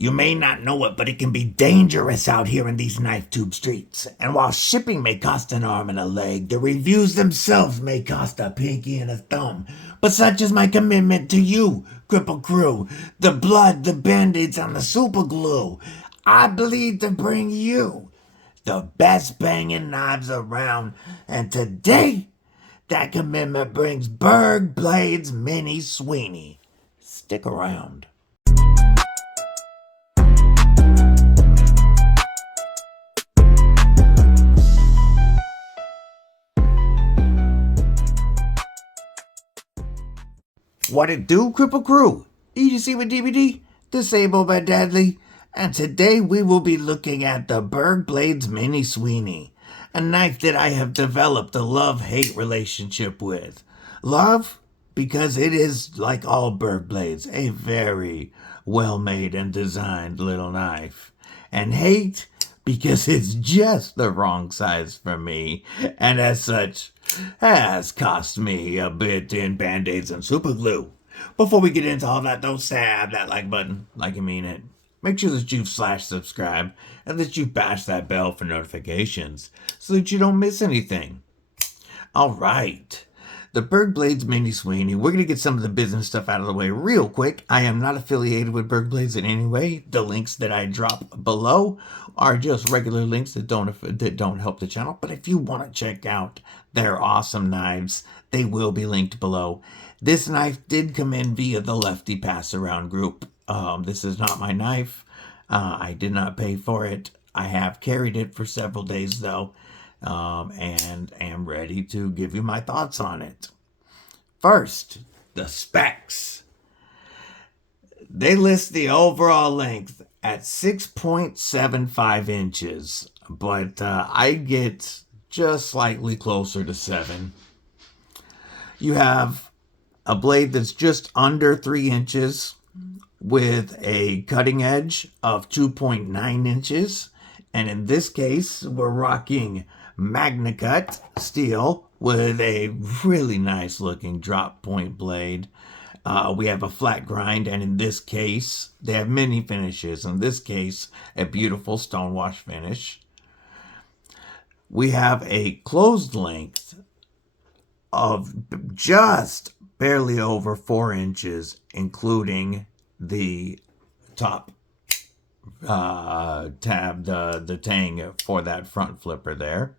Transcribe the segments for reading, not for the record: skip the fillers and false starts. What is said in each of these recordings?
You may not know it, but it can be dangerous out here in these knife tube streets. And while shipping may cost an arm and a leg, the reviews themselves may cost a pinky and a thumb. But such is my commitment to you, Kripple Krew. The blood, the band-aids, and the super glue. I bleed to bring you the best banging knives around. And today, that commitment brings Berg Blades Mini Sweeney. Stick around. What it do, Kripple Krew? EDC with DVD, disabled by Deadly, and today we will be looking at the Berg Blades Mini Sweeney, a knife that I have developed a love-hate relationship with. Love, because it is, like all Berg Blades, a very well-made and designed little knife. And hate, because it's just the wrong size for me, and as such, has cost me a bit in band-aids and super glue. Before we get into all that, don't stab that like button like you mean it. Make sure that you /subscribe and that you bash that bell for notifications so that you don't miss anything. All right. The Berg Blades Mini Sweeney. We're going to get some of the business stuff out of the way real quick. I am not affiliated with Berg Blades in any way. The links that I drop below are just regular links that don't help the channel. But if you want to check out their awesome knives, they will be linked below. This knife did come in via the Lefty Pass Around group. This is not my knife. I did not pay for it. I have carried it for several days though. And am ready to give you my thoughts on it. First, the specs. They list the overall length at 6.75 inches, but I get just slightly closer to 7. You have a blade that's just under 3 inches with a cutting edge of 2.9 inches. And in this case, we're rocking Magna Cut steel with a really nice looking drop point blade. We have a flat grind, and in this case, they have many finishes. In this case, a beautiful stonewash finish. We have a closed length of just barely over 4 inches, including the top tab, the tang for that front flipper there.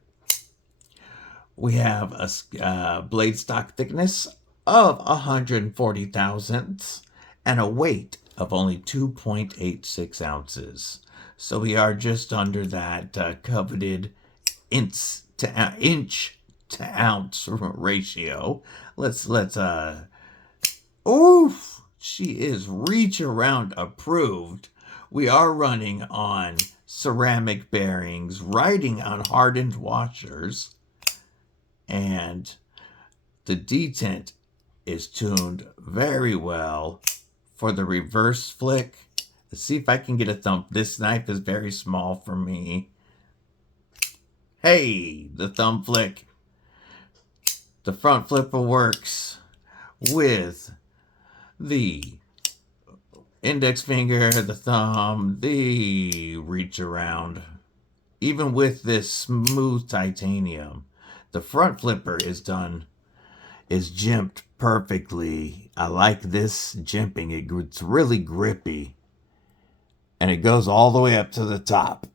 We have a blade stock thickness of 140 thousandths and a weight of only 2.86 ounces. So we are just under that coveted inch to ounce ratio. Oof, she is reach around approved. We are running on ceramic bearings, riding on hardened washers, and the detent is tuned very well for the reverse flick. Let's see if I can get a thump. This knife is very small for me. Hey, the thumb flick. The front flipper works with the index finger, the thumb, the reach around. Even with this smooth titanium, the front flipper is jimped perfectly. I like this jimping. It's really grippy. And it goes all the way up to the top.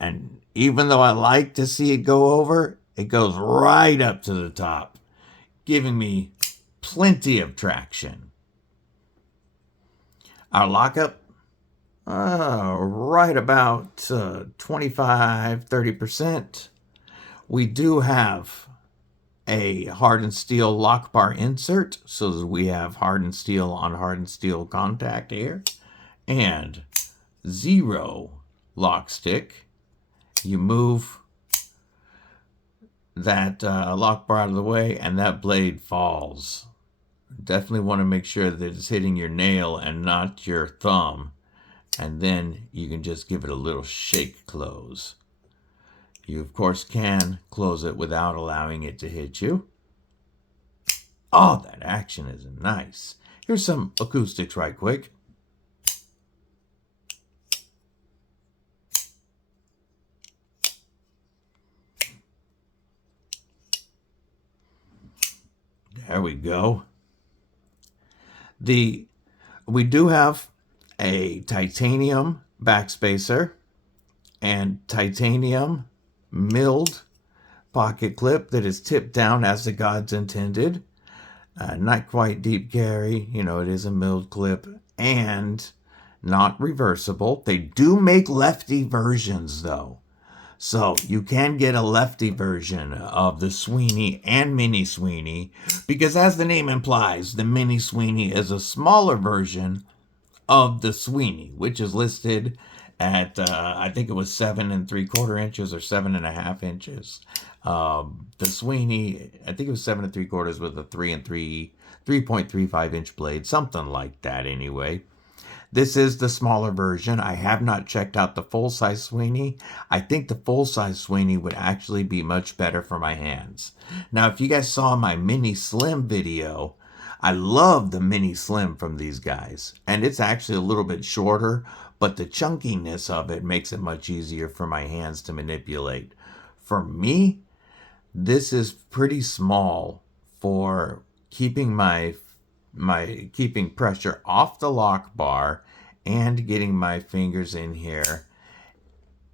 And even though I like to see it go over, it goes right up to the top, giving me plenty of traction. Our lockup, right about 25-30%. We do have a hardened steel lock bar insert, so that we have hardened steel on hardened steel contact here, and 0 lock stick. You move that lock bar out of the way and that blade falls. Definitely want to make sure that it's hitting your nail and not your thumb, and then you can just give it a little shake close. You of course can close it without allowing it to hit you. Oh, that action is nice. Here's some acoustics right quick. There we go. We do have a titanium backspacer and titanium milled pocket clip that is tipped down as the gods intended. Not quite deep carry, you know, it is a milled clip and not reversible. They do make lefty versions though. So you can get a lefty version of the Sweeney and Mini Sweeney because, as the name implies, the Mini Sweeney is a smaller version of the Sweeney, which is listed at, I think it was 7 3/4 inches or 7.5 inches. The Sweeney, I think it was 7 3/4 with a 3.35 inch blade, something like that anyway. This is the smaller version. I have not checked out the full-size Sweeney. I think the full-size Sweeney would actually be much better for my hands. Now, if you guys saw my Mini Slim video, I love the Mini Slim from these guys. And it's actually a little bit shorter, but the chunkiness of it makes it much easier for my hands to manipulate. For me, this is pretty small for keeping keeping pressure off the lock bar and getting my fingers in here.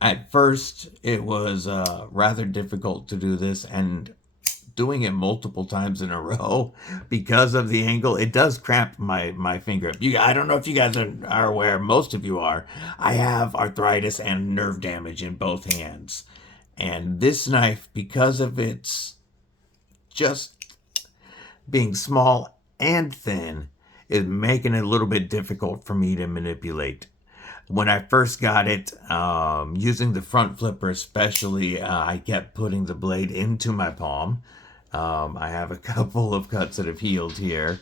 At first, it was rather difficult to do this, and doing it multiple times in a row because of the angle, it does cramp my finger. I don't know if you guys are aware, most of you are. I have arthritis and nerve damage in both hands. And this knife, because of its just being small and thin, is making it a little bit difficult for me to manipulate. When I first got it, using the front flipper especially, I kept putting the blade into my palm. I have a couple of cuts that have healed here.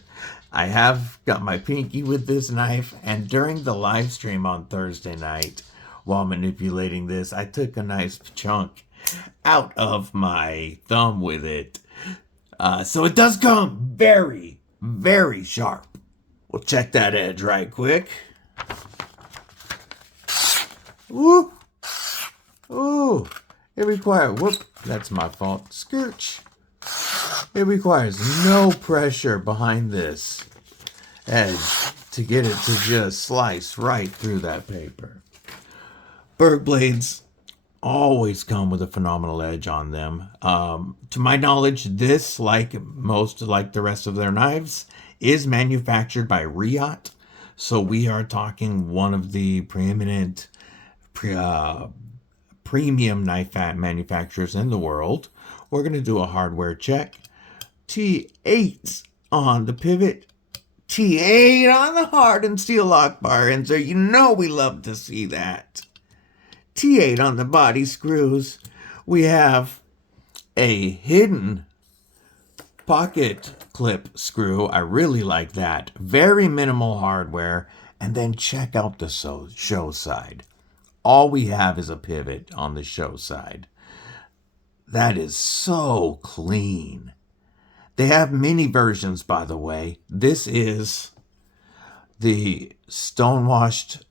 I have got my pinky with this knife, and during the live stream on Thursday night, while manipulating this, I took a nice chunk out of my thumb with it. So it does come very, very sharp. We'll check that edge right quick. Woo! Ooh! It requires, whoop, that's my fault. Scooch! It requires no pressure behind this edge to get it to just slice right through that paper. Berg blades always come with a phenomenal edge on them. To my knowledge, this, like the rest of their knives, is manufactured by Riot. So we are talking one of the preeminent premium knife manufacturers in the world. We're going to do a hardware check. T8 on the pivot. T8 on the hardened steel lock bar. And so you know we love to see that. T8 on the body screws. We have a hidden pocket clip screw. I really like that. Very minimal hardware. And then check out the show side. All we have is a pivot on the show side. That is so clean. They have mini versions, by the way. This is the stonewashed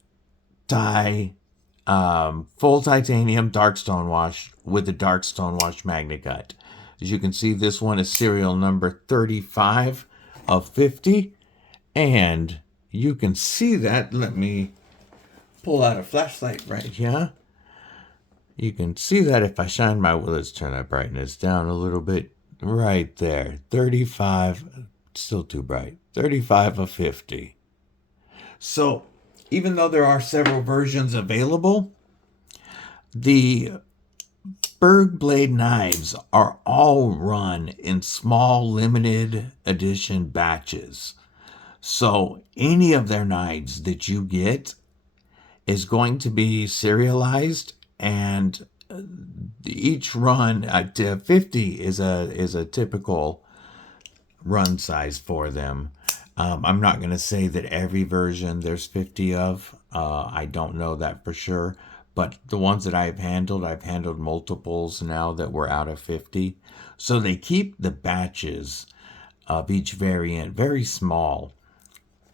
tie, full titanium dark stonewash with the dark stonewash magnet cut. As you can see, this one is serial number 35 of 50. And you can see that. Let me pull out a flashlight right here. You can see that if I shine my, well, let's turn that brightness down a little bit. Right there. 35, still too bright. 35 of 50. So, even though there are several versions available, the Berg Blade knives are all run in small limited edition batches. So any of their knives that you get is going to be serialized, and each run at 50 is a typical run size for them. I'm not going to say that every version there's 50 of. I don't know that for sure. But the ones that I've handled multiples now that were out of 50. So they keep the batches of each variant very small,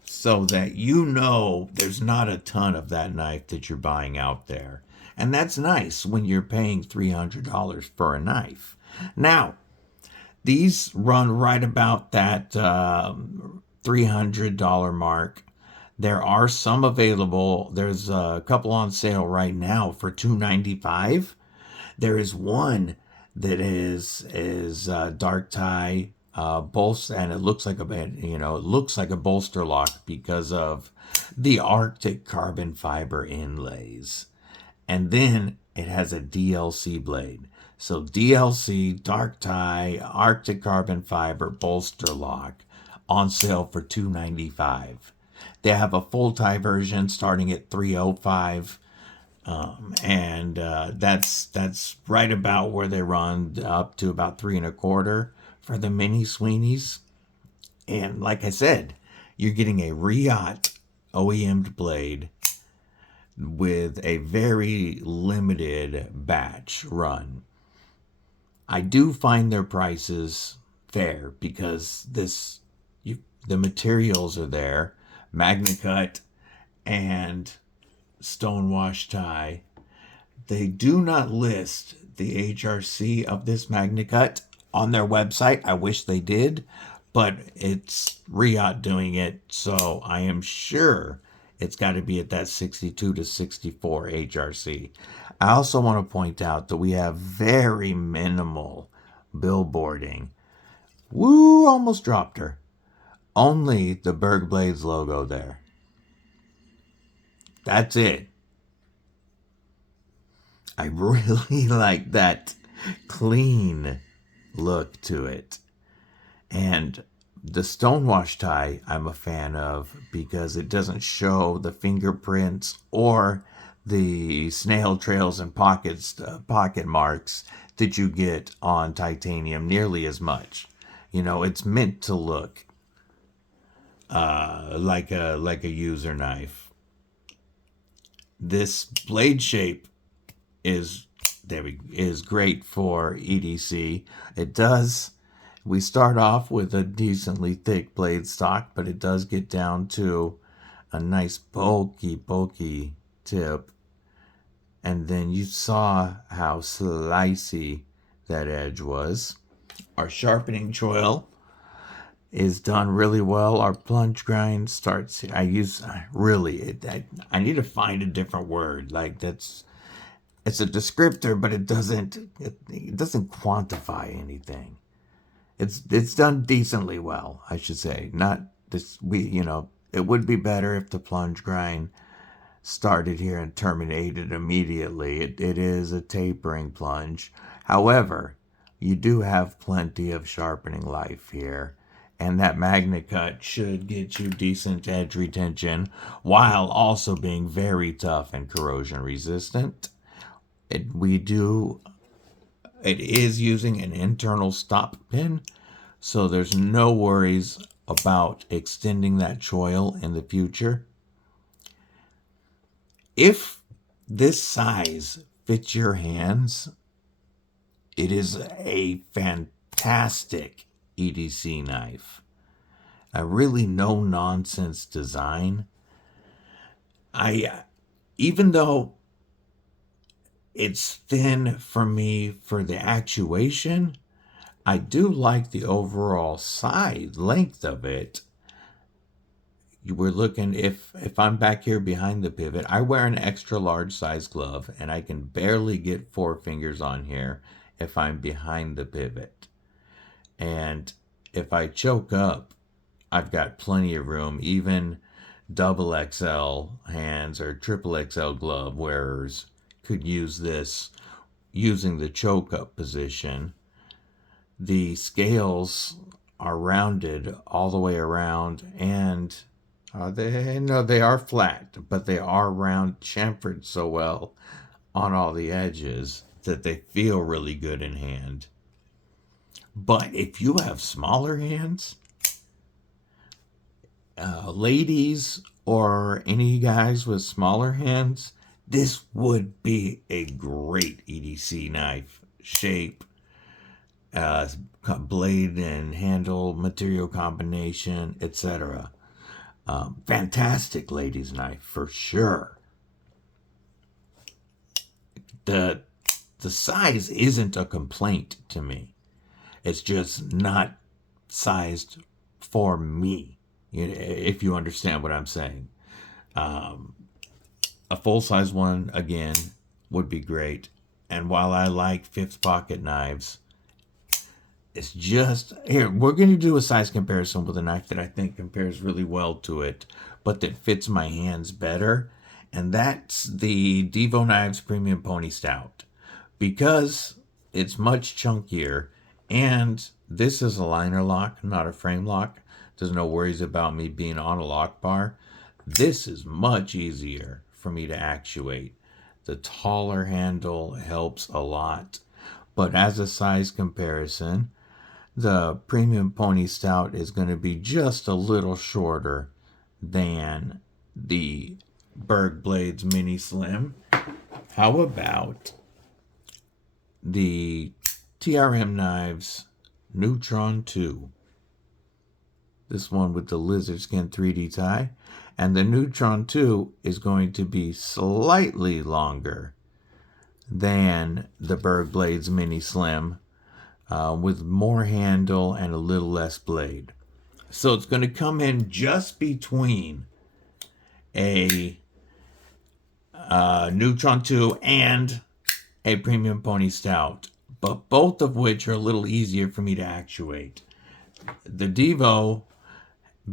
so that you know there's not a ton of that knife that you're buying out there. And that's nice when you're paying $300 for a knife. Now, These run right about that $300 mark. There are some available. There's a couple on sale right now for $295. There is one that is dark tie bolster, and it looks like a bolster lock because of the Arctic carbon fiber inlays. And then it has a DLC blade. So DLC, dark tie, Arctic carbon fiber bolster lock on sale for $295. They have a full tie version starting at $305. And that's right about where they run, up to about $325 for the mini Sweeneys. And like I said, you're getting a Riot OEM'd blade with a very limited batch run. I do find their prices fair because the materials are there, MagnaCut and stonewash tie. They do not list the HRC of this MagnaCut on their website. I wish they did, but it's Riot doing it, so I am sure it's got to be at that 62 to 64 HRC. I also want to point out that we have very minimal billboarding. Woo, almost dropped her. Only the Berg Blades logo there. That's it. I really like that clean look to it. And the stonewash tie I'm a fan of because it doesn't show the fingerprints or the snail trails and pocket marks that you get on titanium nearly as much. It's meant to look like a user knife. This blade shape is great for EDC. We start off with a decently thick blade stock, but it does get down to a nice bulky tip. And then you saw how slicey that edge was. Our sharpening choil is done really well. Our plunge grind starts. I need to find a different word. It's a descriptor, but it doesn't quantify anything. It's done decently well, I should say. Not this. It would be better if the plunge grind started here and terminated immediately. It is a tapering plunge. However, you do have plenty of sharpening life here, and that MagnaCut should get you decent edge retention while also being very tough and corrosion resistant. It is using an internal stop pin, so there's no worries about extending that choil in the future. If this size fits your hands, it is a fantastic EDC knife. A really no-nonsense design. Even though it's thin for me for the actuation, I do like the overall length of it. We're looking, if I'm back here behind the pivot, I wear an extra large size glove and I can barely get 4 fingers on here if I'm behind the pivot. And if I choke up, I've got plenty of room. Even double XL hands or triple XL glove wearers could use this using the choke up position. The scales are rounded all the way around, and they are flat, but they are round, chamfered so well on all the edges that they feel really good in hand. But if you have smaller hands, ladies or any guys with smaller hands, this would be a great EDC knife. Shape, blade and handle, material combination, etc. Fantastic ladies' knife for sure. The size isn't a complaint to me. It's just not sized for me, if you understand what I'm saying. A full-size one, again, would be great. And while I like fifth pocket knives, it's just... Here, we're going to do a size comparison with a knife that I think compares really well to it, but that fits my hands better. And that's the Devo Knives Premium Pony Stout. Because it's much chunkier, and this is a liner lock, not a frame lock. There's no worries about me being on a lock bar. This is much easier for me to actuate. The taller handle helps a lot. But as a size comparison, the Premium Pony Stout is going to be just a little shorter than the Berg Blades Mini Slim. How about the TRM Knives Neutron 2? This one with the lizard skin 3D tie. And the Neutron 2 is going to be slightly longer than the Berg Blades Mini Slim, with more handle and a little less blade. So it's going to come in just between a Neutron 2 and a Premium Pony Stout, but both of which are a little easier for me to actuate. The Devo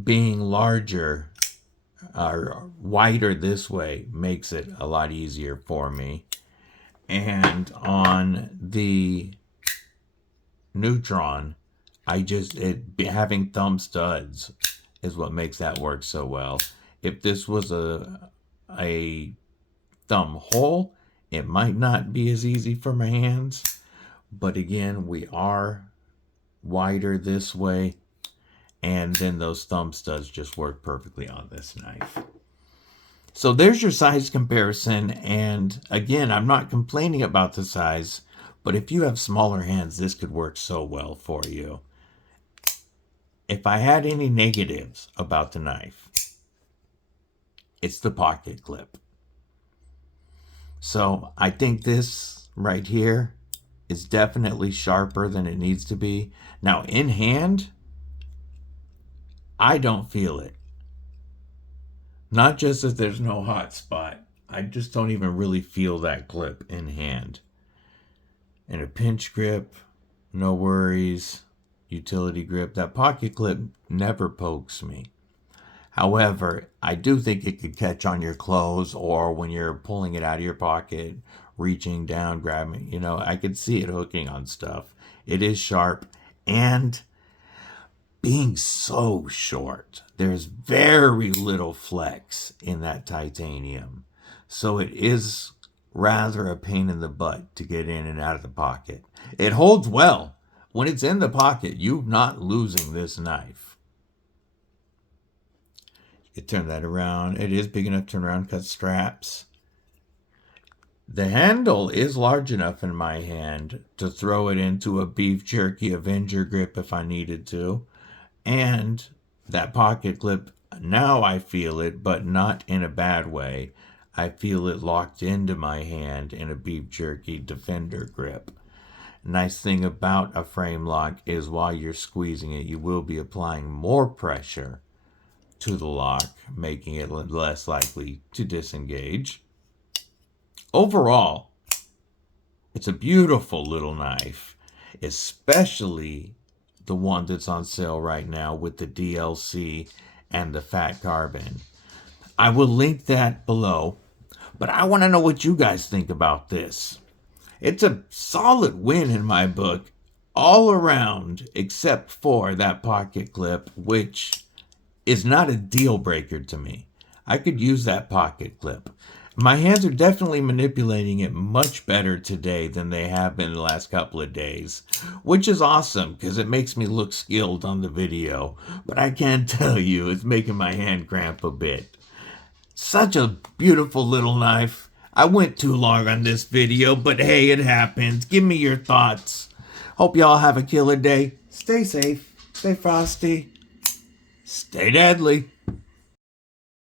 being larger or wider this way makes it a lot easier for me. And on the Neutron, having thumb studs is what makes that work so well. If this was a thumb hole, it might not be as easy for my hands. But again, we are wider this way, and then those thumb studs just work perfectly on this knife. So there's your size comparison. And again, I'm not complaining about the size, but if you have smaller hands, this could work so well for you. If I had any negatives about the knife, it's the pocket clip. So I think this right here is definitely sharper than it needs to be. Now in hand, I don't feel it. Not just that there's no hot spot. I just don't even really feel that clip in hand. And a pinch grip, no worries. Utility grip, that pocket clip never pokes me. However, I do think it could catch on your clothes, or when you're pulling it out of your pocket, reaching down, grabbing, I could see it hooking on stuff. It is sharp, and being so short, there's very little flex in that titanium. So it is rather a pain in the butt to get in and out of the pocket. It holds well. When it's in the pocket, you're not losing this knife. You turn that around. It is big enough to turn around, cut straps. The handle is large enough in my hand to throw it into a beef jerky Avenger grip if I needed to. And that pocket clip, now I feel it, but not in a bad way. I feel it locked into my hand in a beef jerky Defender grip. Nice thing about a frame lock is while you're squeezing it, you will be applying more pressure to the lock, making it less likely to disengage. Overall, it's a beautiful little knife, especially the one that's on sale right now with the DLC and the fat carbon. I will link that below, but I want to know what you guys think about this. It's a solid win in my book, all around, except for that pocket clip, which is not a deal breaker to me. I could use that pocket clip. My hands are definitely manipulating it much better today than they have been the last couple of days, which is awesome because it makes me look skilled on the video. But I can tell you, it's making my hand cramp a bit. Such a beautiful little knife. I went too long on this video, but hey, it happens. Give me your thoughts. Hope y'all have a killer day. Stay safe, stay frosty, stay deadly.